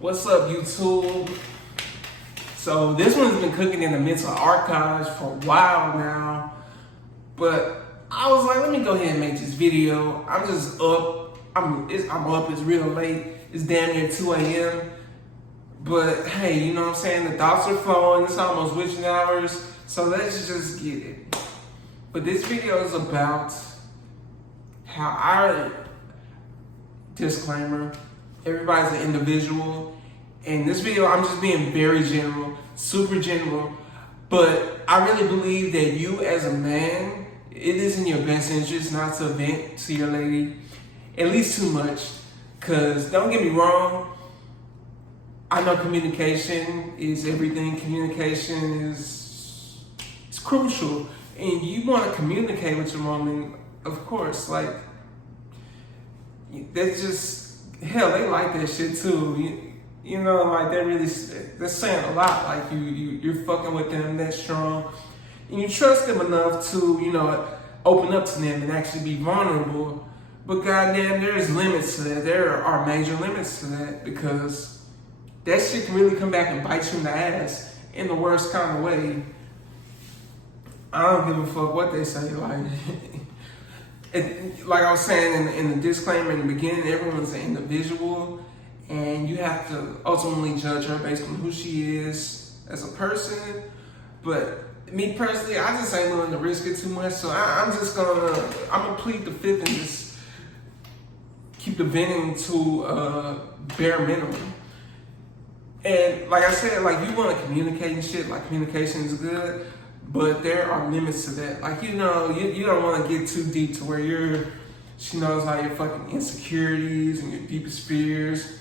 What's up, YouTube? So this one's been cooking in the mental archives for a while now, but I was like, let me go ahead and make this video. I'm just up. I'm up. It's real late. It's damn near 2 a.m. But hey, you know what I'm saying? The thoughts are flowing. It's almost witching hours, so let's just get it. But this video is about how disclaimer, everybody's an individual. In this video, I'm just being very general, super general, but I really believe that you as a man, it is in your best interest not to vent to your lady, at least too much. Cause don't get me wrong, I know communication is everything. Communication is crucial. And you want to communicate with your woman, of course, like, that's just, hell, they like that shit too. You know, like they're saying a lot. Like you're fucking with them that strong, and you trust them enough to, you know, open up to them and actually be vulnerable. But goddamn, there's limits to that. There are major limits to that, because that shit can really come back and bite you in the ass in the worst kind of way. I don't give a fuck what they say. Like, like I was saying in the disclaimer in the beginning, everyone's an individual, and you have to ultimately judge her based on who she is as a person. But me personally, I just ain't willing to risk it too much, so I'm gonna plead the fifth and just keep the venting to bare minimum. And like I said, like, you want to communicate and shit, like, communication is good, but there are limits to that. Like, you know, you don't want to get too deep to where she knows all your fucking insecurities and your deepest fears.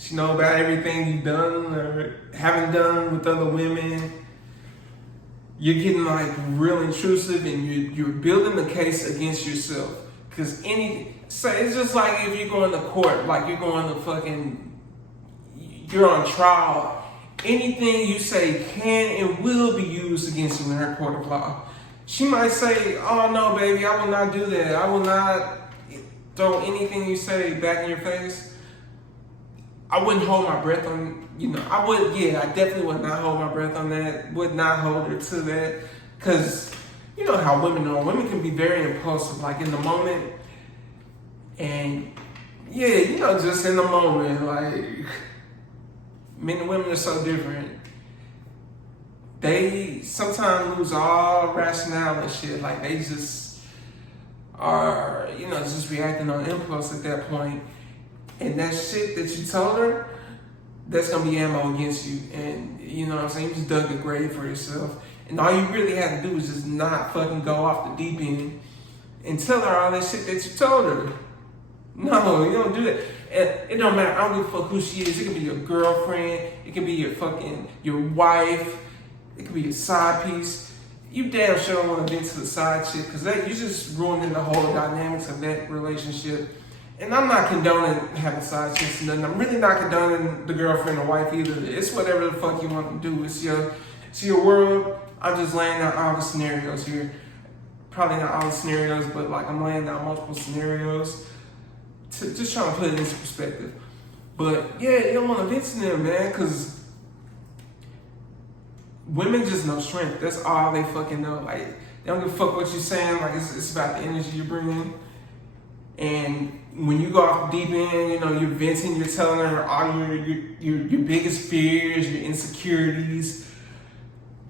She knows about everything you've done or haven't done with other women. You're getting like real intrusive, and you're building the case against yourself. Cause it's just like if you're going to court, like you're on trial. Anything you say can and will be used against you in her court of law. She might say, oh no, baby, I will not do that. I will not throw anything you say back in your face. I wouldn't hold my breath on, I definitely would not hold my breath on that. Would not hold her to that. Cause you know how women are. Women can be very impulsive, like in the moment. And yeah, just in the moment, like, men and women are so different. They sometimes lose all rationale and shit. Like, they just are, just reacting on impulse at that point. And that shit that you told her, that's gonna be ammo against you. And you know what I'm saying? You just dug a grave for yourself. And all you really have to do is just not fucking go off the deep end and tell her all that shit that you told her. No, you don't do that. And it don't matter. I don't give a fuck who she is. It can be your girlfriend. It can be your wife. It could be your side piece. You damn sure don't want to get to the side shit, because you just ruining the whole dynamics of that relationship. And I'm not condoning having side chicks and nothing. I'm really not condoning the girlfriend or wife either. It's whatever the fuck you want to do. It's your world. I'm just laying out all the scenarios here. Probably not all the scenarios, but like, I'm laying out multiple scenarios to just trying to put it into perspective. But yeah, you don't want to vent to them, man, because women just know strength. That's all they fucking know. Like, they don't give a fuck what you're saying. Like, it's about the energy you're bringing. And when you go off the deep end, you're venting, you're telling her all your biggest fears, your insecurities,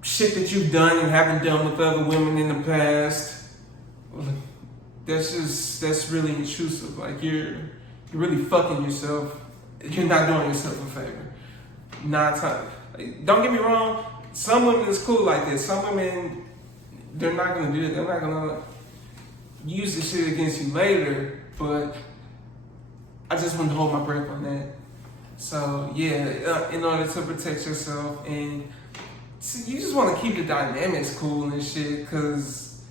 shit that you've done and haven't done with other women in the past. That's really intrusive. Like, you're really fucking yourself. You're not doing yourself a favor. Like, don't get me wrong. Some women is cool like this. Some women, they're not gonna do it. They're not gonna use this shit against you later. But I just wouldn't hold my breath on that. So yeah, in order to protect yourself, and you just want to keep the dynamics cool and shit, because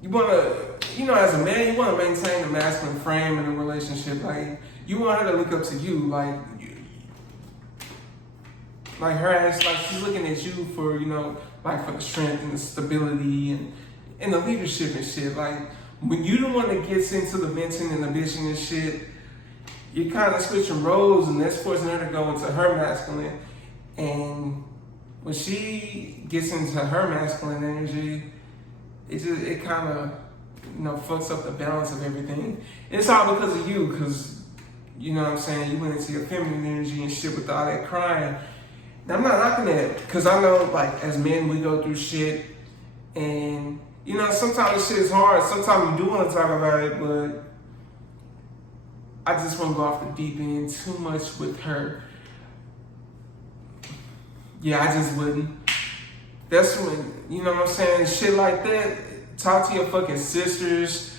you want to, as a man, you want to maintain the masculine frame in a relationship. Like, you want her to look up to you, like her ass, like, she's looking at you for, like, for the strength and the stability and the leadership and shit. Like, when you the one that gets into the venting and the bitching and shit, you're kind of switching roles, and that's forcing her to go into her masculine. And when she gets into her masculine energy, it kind of, you know, fucks up the balance of everything. And it's all because of you, because, you know what I'm saying, you went into your feminine energy and shit with all that crying. Now, I'm not knocking that, because I know, like, as men, we go through shit, and, you know, sometimes this shit is hard. Sometimes we do want to talk about it, but I just wouldn't go off the deep end too much with her. Yeah, I just wouldn't. That's when, you know what I'm saying, shit like that, talk to your fucking sisters.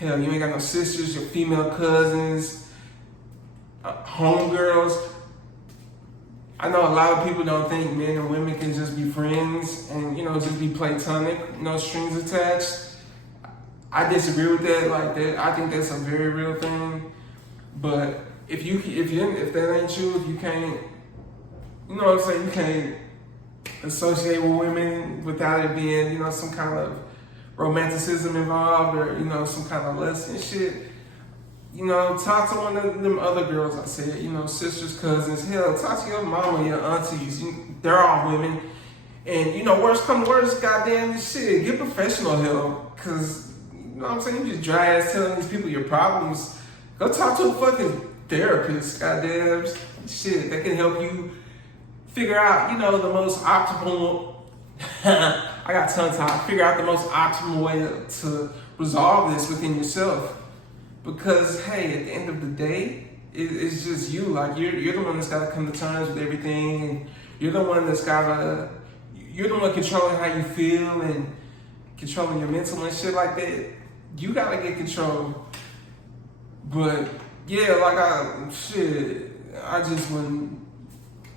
Hell, you ain't got no sisters, your female cousins, homegirls. I know a lot of people don't think men and women can just be friends and, you know, just be platonic, no strings attached. I disagree with that. Like that, I think that's a very real thing. But if that ain't you, if you can't, you know what I'm saying, you can't associate with women without it being, you know, some kind of romanticism involved, or, you know, some kind of lust and shit. You know, talk to one of them other girls I said, you know, sisters, cousins, hell, talk to your mama, your aunties. They're all women. And, you know, worst come to worst, goddamn shit, get professional help. Because, you know what I'm saying, you just dry ass telling these people your problems. Go talk to a fucking therapist, goddamn shit. That can help you figure out, you know, the most optimal, I got tongue-tied, figure out the most optimal way to resolve this within yourself. Because, hey, at the end of the day, it's just you. Like, you're the one that's got to come to terms with everything. And you're the one that's got to, you're the one controlling how you feel and controlling your mental and shit like that. You got to get control. But, yeah, like, I just wouldn't,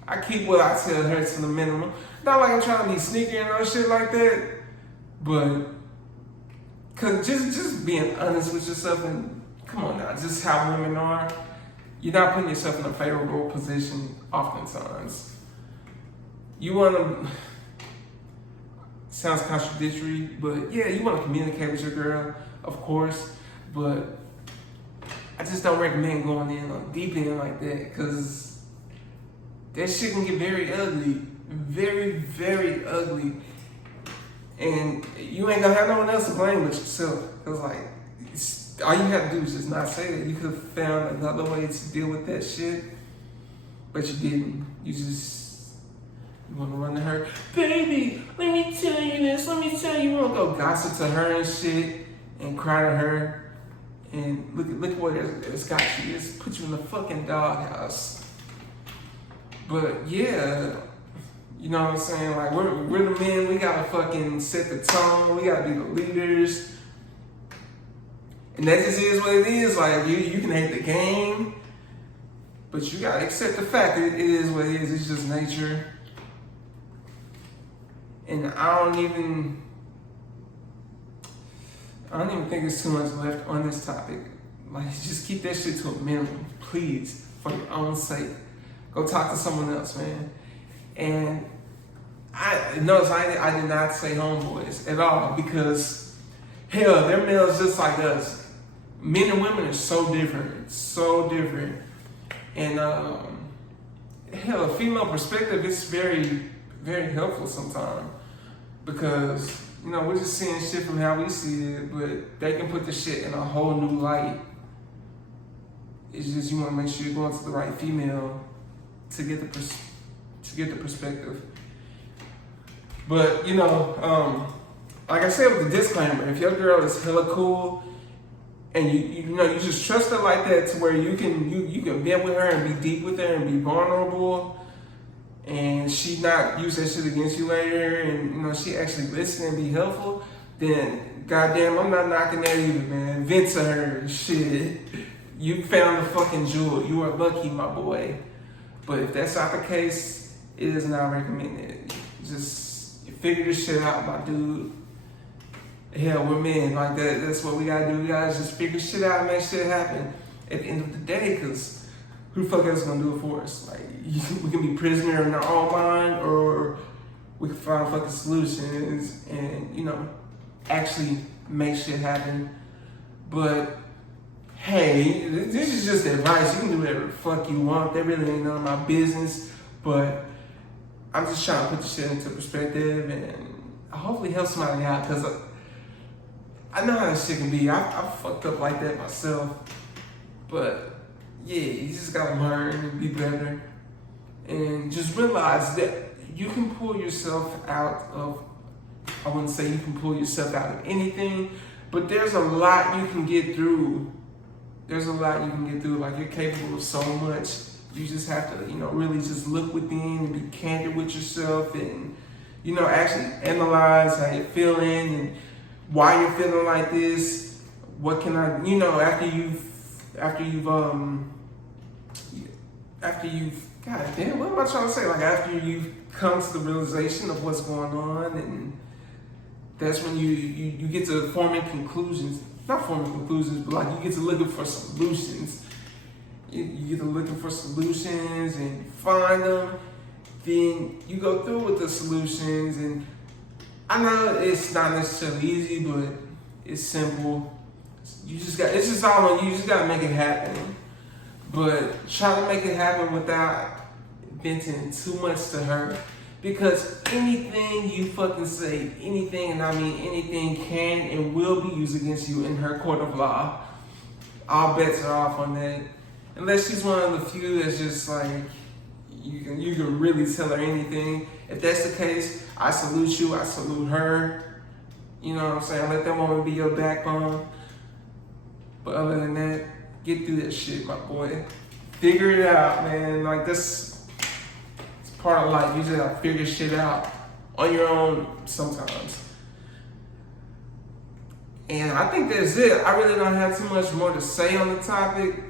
I keep what I tell her to the minimum. Not like I'm trying to be sneaky and no shit like that. But, cause just being honest with yourself and, come on now, just how women are, you're not putting yourself in a favorable position oftentimes. You want to, sounds contradictory, but yeah, you want to communicate with your girl, of course, but I just don't recommend going in on deep in like that, because that shit can get very ugly, very, very ugly. And you ain't gonna have no one else to blame but yourself, because like, all you have to do is just not say that. You could have found another way to deal with that shit, but you didn't. You want to run to her. Baby, let me tell you this. Let me tell you. You want to go gossip to her and shit and cry to her. And look what it's got you. It's put you in the fucking doghouse. But yeah, you know what I'm saying? Like, we're the men. We got to fucking set the tone. We got to be the leaders. And that just is what it is. Like, you can hate the game, but you gotta accept the fact that it is what it is. It's just nature. And I don't even think there's too much left on this topic. Like, just keep that shit to a minimum, please, for your own sake. Go talk to someone else, man. And I notice I did not say homeboys at all, because hell, they're males just like us. Men and women are so different, so different. And hell, a female perspective is very, very helpful sometimes, because, you know, we're just seeing shit from how we see it, but they can put the shit in a whole new light. It's just, you want to make sure you're going to the right female to get the perspective. But, you know, like I said with the disclaimer, if your girl is hella cool, and you know, you just trust her like that, to where you can vent with her and be deep with her and be vulnerable, and she not use that shit against you later, and, you know, she actually listen and be helpful, then goddamn, I'm not knocking that either, man. Vent to her, shit. You found the fucking jewel. You are lucky, my boy. But if that's not the case, it is not recommended. Just figure this shit out, my dude. Hell, we're men, like that. That's what we gotta do. We gotta just figure shit out and make shit happen at the end of the day, because who the fuck else is gonna do it for us? Like, we can be prisoner in our own mind, or we can find fucking solutions and, you know, actually make shit happen. But hey, this is just advice. You can do whatever the fuck you want. That really ain't none of my business. But I'm just trying to put the shit into perspective and hopefully help somebody out, because I know how this shit can be. I fucked up like that myself. But yeah, you just gotta learn and be better. And just realize that you can pull yourself out of, I wouldn't say you can pull yourself out of anything, but there's a lot you can get through. There's a lot you can get through. Like, you're capable of so much. You just have to, really just look within and be candid with yourself and, actually analyze how you're feeling and why you're feeling like this. What can I, after you've, God damn, what am I trying to say? Like, after you've come to the realization of what's going on, and that's when you get to forming conclusions. Not forming conclusions, but like, you get to looking for solutions. You get to looking for solutions and find them. Then you go through with the solutions, and I know it's not necessarily easy, but it's simple. It's just all on you. You just gotta make it happen. But try to make it happen without venting too much to her. Because anything you fucking say, anything, and I mean anything, can and will be used against you in her court of law. All bets are off on that. Unless she's one of the few that's just like, you can really tell her anything. If that's the case, I salute you, I salute her. You know what I'm saying? Let that woman be your backbone. But other than that, get through that shit, my boy. Figure it out, man. Like, this, it's part of life. You just gotta figure shit out on your own sometimes. And I think that's it. I really don't have too much more to say on the topic.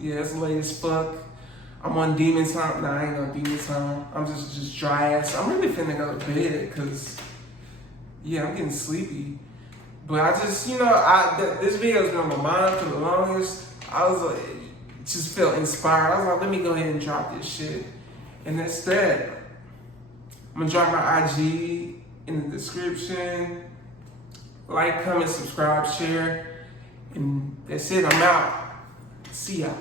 Yeah, it's late as fuck. I'm on demon time. Nah, I ain't on demon time. I'm just dry ass. I'm really finna go to bed, because, yeah, I'm getting sleepy. But I just, this video's been on my mind for the longest. I was like, just felt inspired. I was like, let me go ahead and drop this shit. And that's that. I'm gonna drop my IG in the description. Like, comment, subscribe, share. And that's it, I'm out. See y'all.